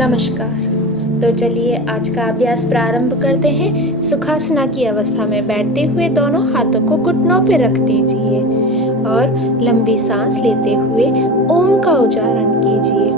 नमस्कार। तो चलिए आज का अभ्यास प्रारंभ करते हैं। सुखासना की अवस्था में बैठते हुए दोनों हाथों को घुटनों पे रख दीजिए और लंबी सांस लेते हुए ओम का उच्चारण कीजिए।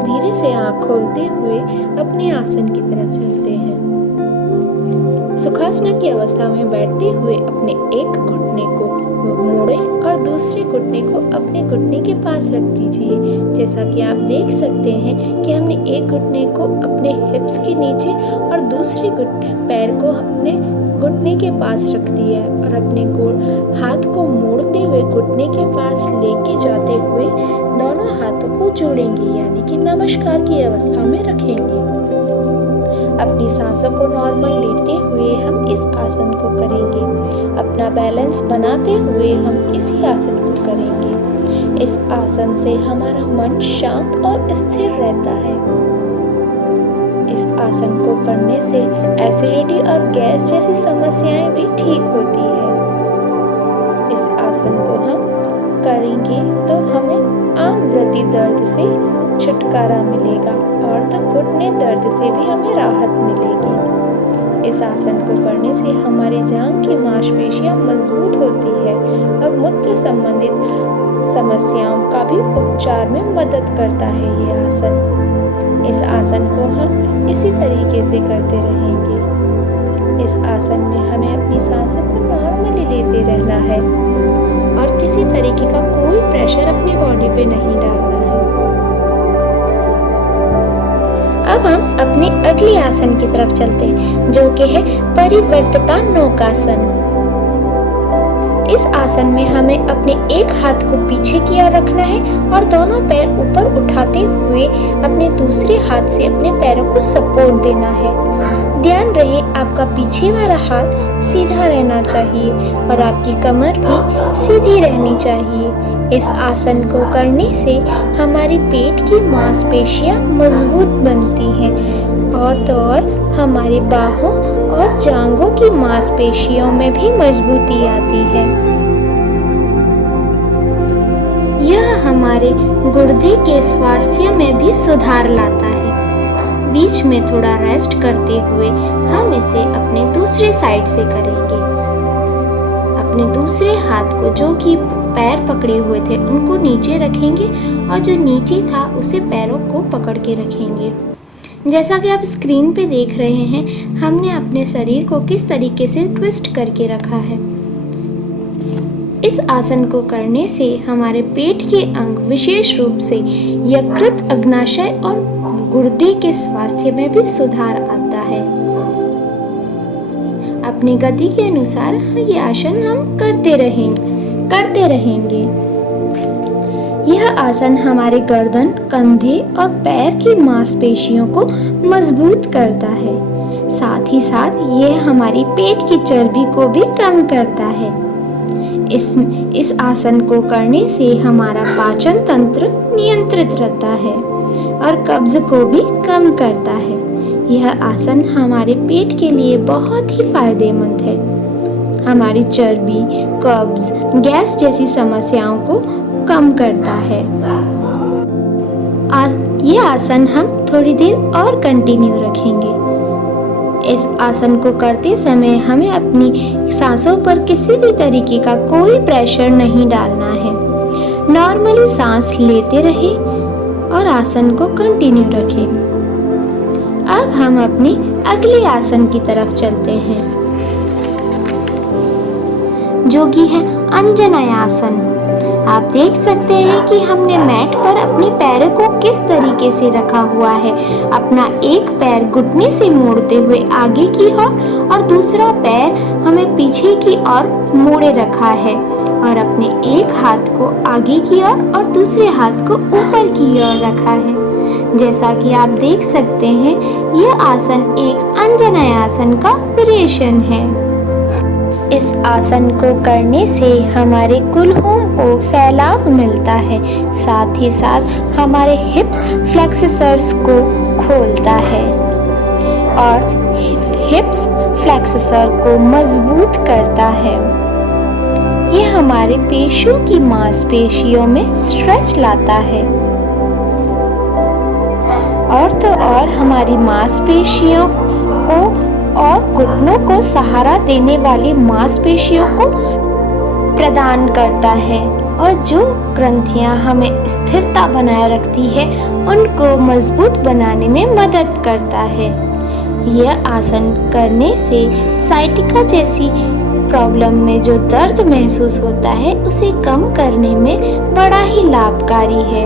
धीरे से आँख खोलते हुए अपने आसन की तरफ चलते हैं। सुखासना की अवस्था में बैठते हुए अपने एक घुटने को मोड़े और दूसरे घुटने को अपने घुटने के पास रख दीजिए। जैसा कि आप देख सकते हैं कि हमने एक घुटने को अपने हिप्स के नीचे और दूसरे पैर को अपने घुटने के पास रख दिया है और अपने हाथ को मोड़ते हुए घुटने के पास लेके जाते हुए दोनों हाथों को जोड़ेंगे, यानी कि नमस्कार की अवस्था में रखेंगे। अपनी सांसों को नॉर्मल लेते हुए हम इस आसन को करेंगे। अपना बैलेंस बनाते हुए हम इसी आसन को करेंगे। इस आसन से हमारा मन शांत और स्थिर रहता है। इस आसन को करने से एसिडिटी और गैस जैसी समस्याएं भी ठीक होती है। इस आसन को हम करेंगे तो हमें आम वृद्धि दर्द से छुटकारा मिलेगा और तो घुटने दर्द से भी हमें राहत मिलेगी। इस आसन को करने से हमारी जांघ की मांसपेशियां मजबूत होती है और मूत्र संबंधित समस्याओं का भी उपचार में मदद करता है ये आसन। इस आसन को हम इसी तरीके से करते रहेंगे। इस आसन में हमें अपनी सांसों को नॉर्मली लेते रहना है और किसी तरीके का कोई प्रेशर अपनी बॉडी पे नहीं डालना है। अब हम अपने अगले आसन की तरफ चलते हैं, जो कि है परिवर्तिता नौकासन। इस आसन में हमें अपने एक हाथ को पीछे की ओर रखना है और दोनों पैर ऊपर उठाते हुए अपने दूसरे हाथ से अपने पैरों को सपोर्ट देना है। ध्यान रहे आपका पीछे वाला हाथ सीधा रहना चाहिए और आपकी कमर भी सीधी रहनी चाहिए। इस आसन को करने से हमारी पेट की मांसपेशियां मजबूत बनती हैं और तो और हमारी बाहों और जांघों की मांसपेशियों में भी मजबूती आती है। यह हमारे गुर्दे के स्वास्थ्य में भी सुधार लाता है। बीच में थोड़ा रेस्ट करते हुए हम इसे अपने दूसरे साइड से करेंगे। अपने दूसरे हाथ को, जो कि पैर पकड़े हुए थे, उनको नीचे रखेंगे और जो नीचे था उसे पैरों को पकड़ के रखेंगे। जैसा कि आप स्क्रीन पे देख रहे हैं, हमने अपने शरीर को किस तरीके से ट्विस्ट करके रखा है। इस आसन को करने से हमारे पेट के अंग, विशेष रूप से यकृत, अग्नाशय और गुर्दे के स्वास्थ्य में भी सुधार आता है। अपनी गति के अनुसार ये आसन हम करते रहेंगे। यह आसन हमारे गर्दन, कंधे और पैर की मांसपेशियों को मजबूत करता है। साथ ही साथ यह हमारी पेट की चर्बी को भी कम करता है। इस आसन को करने से हमारा पाचन तंत्र नियंत्रित रहता है और कब्ज को भी कम करता है। यह आसन हमारे पेट के लिए बहुत ही फायदेमंद है। हमारी चर्बी, कब्ज, गैस जैसी समस्याओं को कम करता है। ये आसन हम थोड़ी देर और कंटिन्यू रखेंगे। इस आसन को करते समय हमें अपनी सांसों पर किसी भी तरीके का कोई प्रेशर नहीं डालना है। नॉर्मली सांस लेते रहें और आसन को कंटिन्यू रखें। अब हम अपने अगले आसन की तरफ चलते हैं, जो कि है अंजनयासन। आप देख सकते हैं कि हमने मैट पर अपने पैरों को किस तरीके से रखा हुआ है। अपना एक पैर घुटने से मोड़ते हुए आगे की ओर और दूसरा पैर हमें पीछे की ओर मोड़े रखा है और अपने एक हाथ को आगे की ओर और दूसरे हाथ को ऊपर की ओर रखा है। जैसा कि आप देख सकते हैं, यह आसन एक अंजनयासन का वेरिएशन है। इस आसन को करने से हमारे कुल्हों को फैलाव मिलता है, साथ ही साथ हमारे हिप्स फ्लेक्सर्स को खोलता है और हिप्स फ्लेक्सर को मजबूत करता है। ये हमारे पेशियों की मांसपेशियों में स्ट्रेच लाता है और तो और हमारी मांसपेशियों को और घुटनों को सहारा देने वाली मांसपेशियों को प्रदान करता है और जो ग्रंथियां हमें स्थिरता बनाए रखती है उनको मजबूत बनाने में मदद करता है। यह आसन करने से साइटिका जैसी प्रॉब्लम में जो दर्द महसूस होता है उसे कम करने में बड़ा ही लाभकारी है।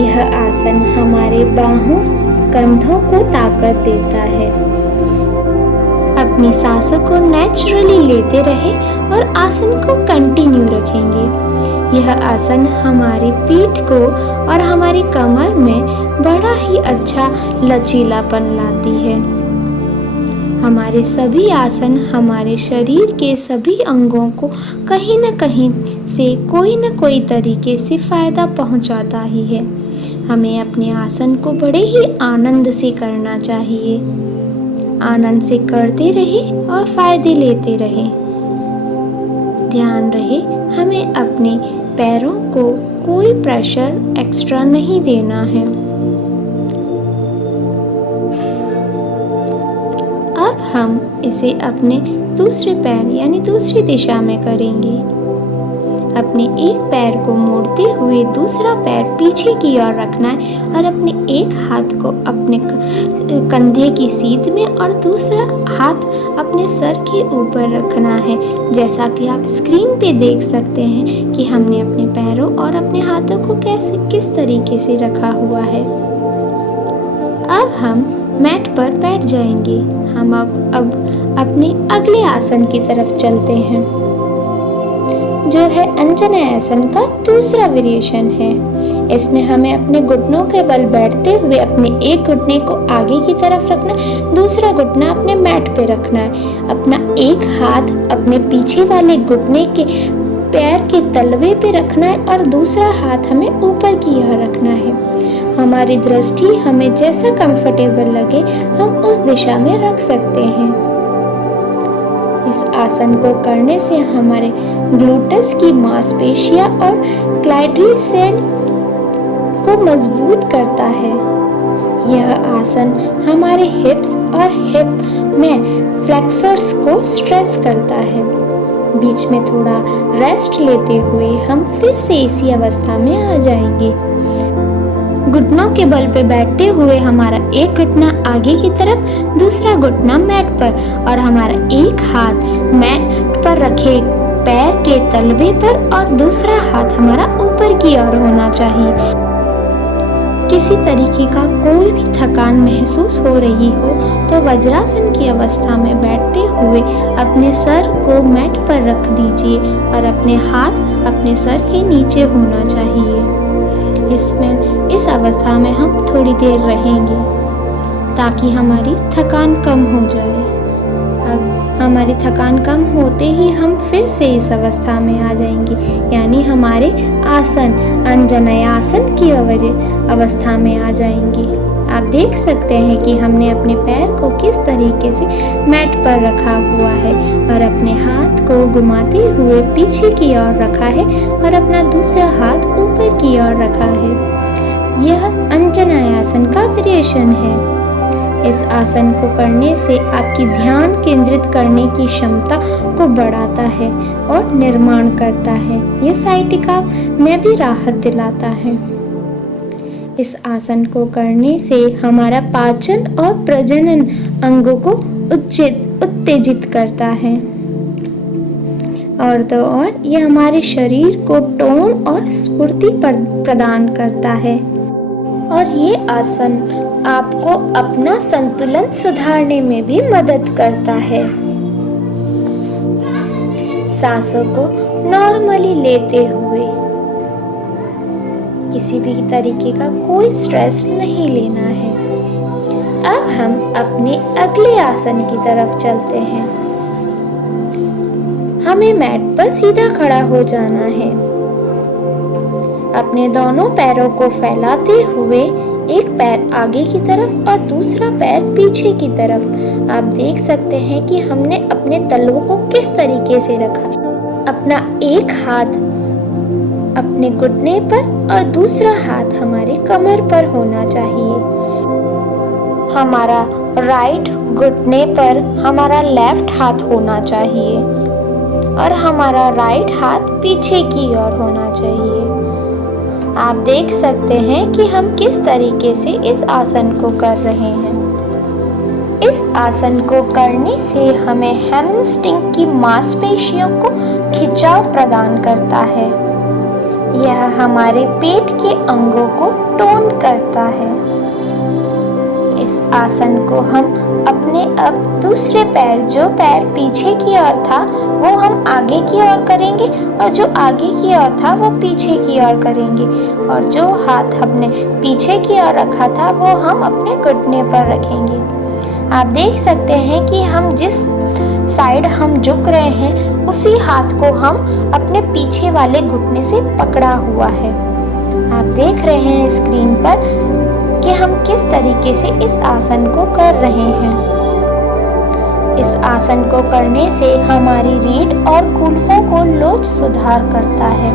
यह आसन हमारे बाहों कंधों को ताकत देता है। अपनी सांसों को नेचुरली लेते रहे और आसन को कंटिन्यू रखेंगे। यह आसन हमारी पीठ को और हमारी कमर में बड़ा ही अच्छा लचीलापन लाती है। हमारे सभी आसन हमारे शरीर के सभी अंगों को कहीं न कहीं से कोई न कोई तरीके से फ़ायदा पहुंचाता ही है। हमें अपने आसन को बड़े ही आनंद से करना चाहिए। आनंद से करते रहे और फ़ायदे लेते रहे। ध्यान रहे हमें अपने पैरों को कोई प्रेशर एक्स्ट्रा नहीं देना है। अब हम इसे अपने दूसरे पैर यानी दूसरी दिशा में करेंगे। अपने एक पैर को मोड़ते हुए दूसरा पैर पीछे की ओर रखना है और अपने एक हाथ को अपने कंधे की सीध में और दूसरा हाथ अपने सर के ऊपर रखना है। जैसा कि आप स्क्रीन पे देख सकते हैं कि हमने अपने पैरों और अपने हाथों को किस तरीके से रखा हुआ है। अब हम मैट पर बैठ जाएंगे। हम अब अपने अगले आसन की तरफ चलते हैं, जो है अंजनायासन का दूसरा वेरिएशन है। इसमें हमें अपने घुटनों के बल बैठते हुए अपने एक घुटने को आगे की तरफ रखना, दूसरा घुटना अपने मैट पे रखना है। अपना एक हाथ अपने पीछे वाले घुटने के पैर के तलवे पे रखना है और दूसरा हाथ हमें ऊपर की ओर रखना है। हमारी दृष्टि हमें जैसा कंफर्टेबल लगे हम उस दिशा में रख सकते हैं। इस आसन को करने से हमारे ग्लूटस की मांसपेशियां और क्वाड्रिसेप्स को मजबूत करता है। यह आसन हमारे हिप्स और हिप में फ्लेक्सर्स को स्ट्रेच करता है। बीच में थोड़ा रेस्ट लेते हुए हम फिर से इसी अवस्था में आ जाएंगे। घुटनों के बल पे बैठते हुए हमारा एक घुटना आगे की तरफ, दूसरा घुटना मैट पर और हमारा एक हाथ मैट पर रखे पैर के तलवे पर और दूसरा हाथ हमारा ऊपर की ओर होना चाहिए। किसी तरीके का कोई भी थकान महसूस हो रही हो तो वज्रासन की अवस्था में बैठते हुए अपने सर को मैट पर रख दीजिए और अपने हाथ अपने सर के नीचे होना चाहिए। इस अवस्था में हम थोड़ी देर रहेंगे ताकि हमारी थकान कम हो जाए। अब हमारी थकान कम होते ही हम फिर से इस अवस्था में आ जाएंगे, यानी हमारे आसन अंजनायासन की अवस्था में आ जाएंगे। आप देख सकते हैं कि हमने अपने पैर को किस तरीके से मैट पर रखा हुआ है और अपने हाथ को घुमाते हुए पीछे की ओर रखा है और अपना दूसरा हाथ ऊपर की ओर रखा है। यह अंजनायासन का वेरिएशन है। इस आसन को करने से आपकी ध्यान केंद्रित करने की क्षमता को बढ़ाता है और निर्माण करता है। यह साइटिका में भी राहत दिलाता है। इस आसन को करने से हमारा पाचन और प्रजनन अंगों को उत्तेजित करता है और तो और यह हमारे शरीर को टोन और स्फूर्ति प्रदान करता है। और ये आसन आपको अपना संतुलन सुधारने में भी मदद करता है। सांसों को नॉर्मली लेते हुए किसी भी तरीके का कोई स्ट्रेस नहीं लेना है। अब हम अपने अगले आसन की तरफ चलते हैं। हमें मैट पर सीधा खड़ा हो जाना है। अपने दोनों पैरों को फैलाते हुए एक पैर आगे की तरफ और दूसरा पैर पीछे की तरफ। आप देख सकते हैं कि हमने अपने तलवों को किस तरीके से रखा। अपना एक हाथ अपने घुटने पर और दूसरा हाथ हमारे कमर पर होना चाहिए। हमारा राइट घुटने पर हमारा लेफ्ट हाथ होना चाहिए और हमारा राइट हाथ पीछे की ओर होना चाहिए। आप देख सकते हैं कि हम किस तरीके से इस आसन को कर रहे हैं। इस आसन को करने से हमें हैमस्ट्रिंग की मांसपेशियों को खिंचाव प्रदान करता है। यह हमारे पेट के अंगों को टोन करता है। इस आसन को हम अपने अब दूसरे पैर, जो पैर पीछे की ओर था वो हम आगे की ओर करेंगे और जो आगे की ओर था वो पीछे की ओर करेंगे और जो हाथ हमने पीछे की ओर रखा था वो हम अपने घुटने पर रखेंगे। आप देख सकते हैं कि हम जिस साइड हम झुक रहे हैं उसी हाथ को हम अपने पीछे वाले घुटने से पकड़ा हुआ है। आप देख रहे हैं स्क्रीन पर कि हम किस तरीके से इस आसन को कर रहे हैं। इस आसन को करने से हमारी रीढ़ और कूल्हों को लोच सुधार करता है।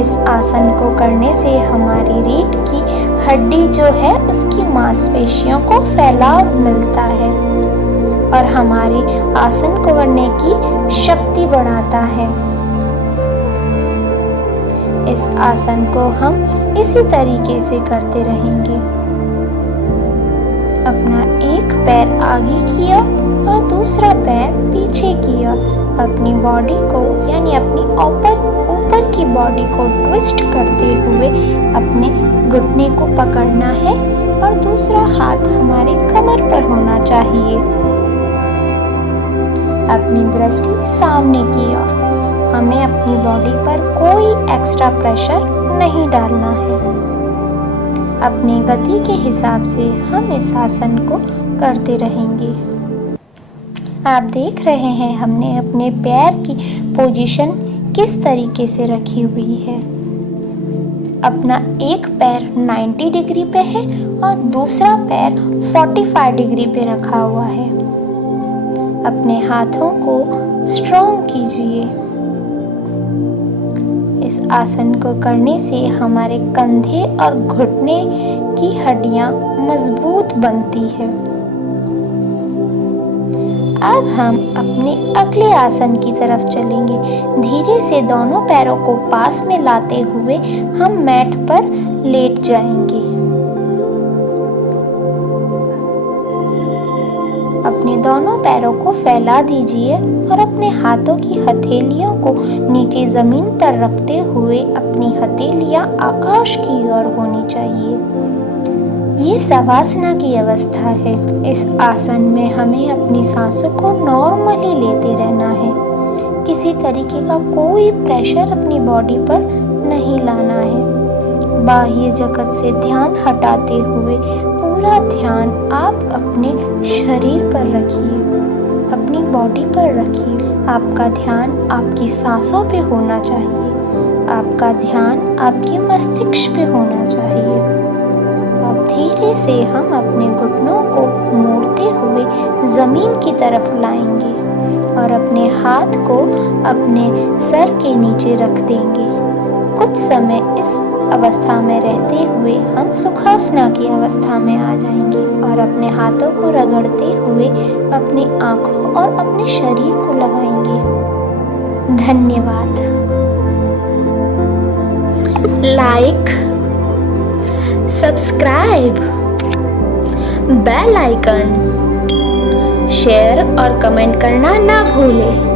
इस आसन को करने से हमारी रीढ़ की हड्डी जो है उसकी मांसपेशियों को फैलाव मिलता है और हमारी आसन को करने की शक्ति बढ़ाता है। इस आसन को हम इसी तरीके से करते रहेंगे। अपना एक पैर आगे की ओर और दूसरा पैर पीछे की ओर अपनी बॉडी को यानी अपनी ऊपर की बॉडी को ट्विस्ट करते हुए अपने घुटने को पकड़ना है और दूसरा हाथ हमारे कमर पर होना चाहिए। अपनी दृष्टि सामने की ओर। हमें अपनी बॉडी पर कोई एक्स्ट्रा प्रेशर नहीं डालना है। अपनी गति के हिसाब से हम इस आसन को करते रहेंगे। आप देख रहे हैं हमने अपने पैर की पोजीशन किस तरीके से रखी हुई है। अपना एक पैर 90 डिग्री पे है और दूसरा पैर 45 डिग्री पे रखा हुआ है। अपने हाथों को स्ट्रॉन्ग कीजिए। इस आसन को करने से हमारे कंधे और घुटने की हड्डियां मजबूत बनती है। अब हम अपने अगले आसन की तरफ चलेंगे। धीरे से दोनों पैरों को पास में लाते हुए हम मैट पर लेट जाएंगे। अपने दोनों पैरों को फैला दीजिए और अपने हाथों की हथेलियों को नीचे जमीन पर रखते हुए अपनी हथेलियां आकाश की ओर होनी चाहिए। ये शवासना की अवस्था है। इस आसन में हमें अपनी सांसों को नॉर्मली लेते रहना है। किसी तरीके का कोई प्रेशर अपनी बॉडी पर नहीं लाना है। बाह्य जगत से ध्यान हटाते हुए पूरा ध्यान आप अपने शरीर पर रखिए, अपनी बॉडी पर रखिए। आपका ध्यान आपकी सांसों पे होना चाहिए। आपका ध्यान आपके मस्तिष्क पे होना चाहिए। अब धीरे से हम अपने घुटनों को मोड़ते हुए जमीन की तरफ लाएंगे और अपने हाथ को अपने सर के नीचे रख देंगे। कुछ समय इस अवस्था में रहते हुए हम सुखासना की अवस्था में आ जाएंगे और अपने हाथों को रगड़ते हुए अपनी आंखों और अपने शरीर को लगाएंगे। धन्यवाद। Like, subscribe, bell icon, share और कमेंट करना ना भूलें।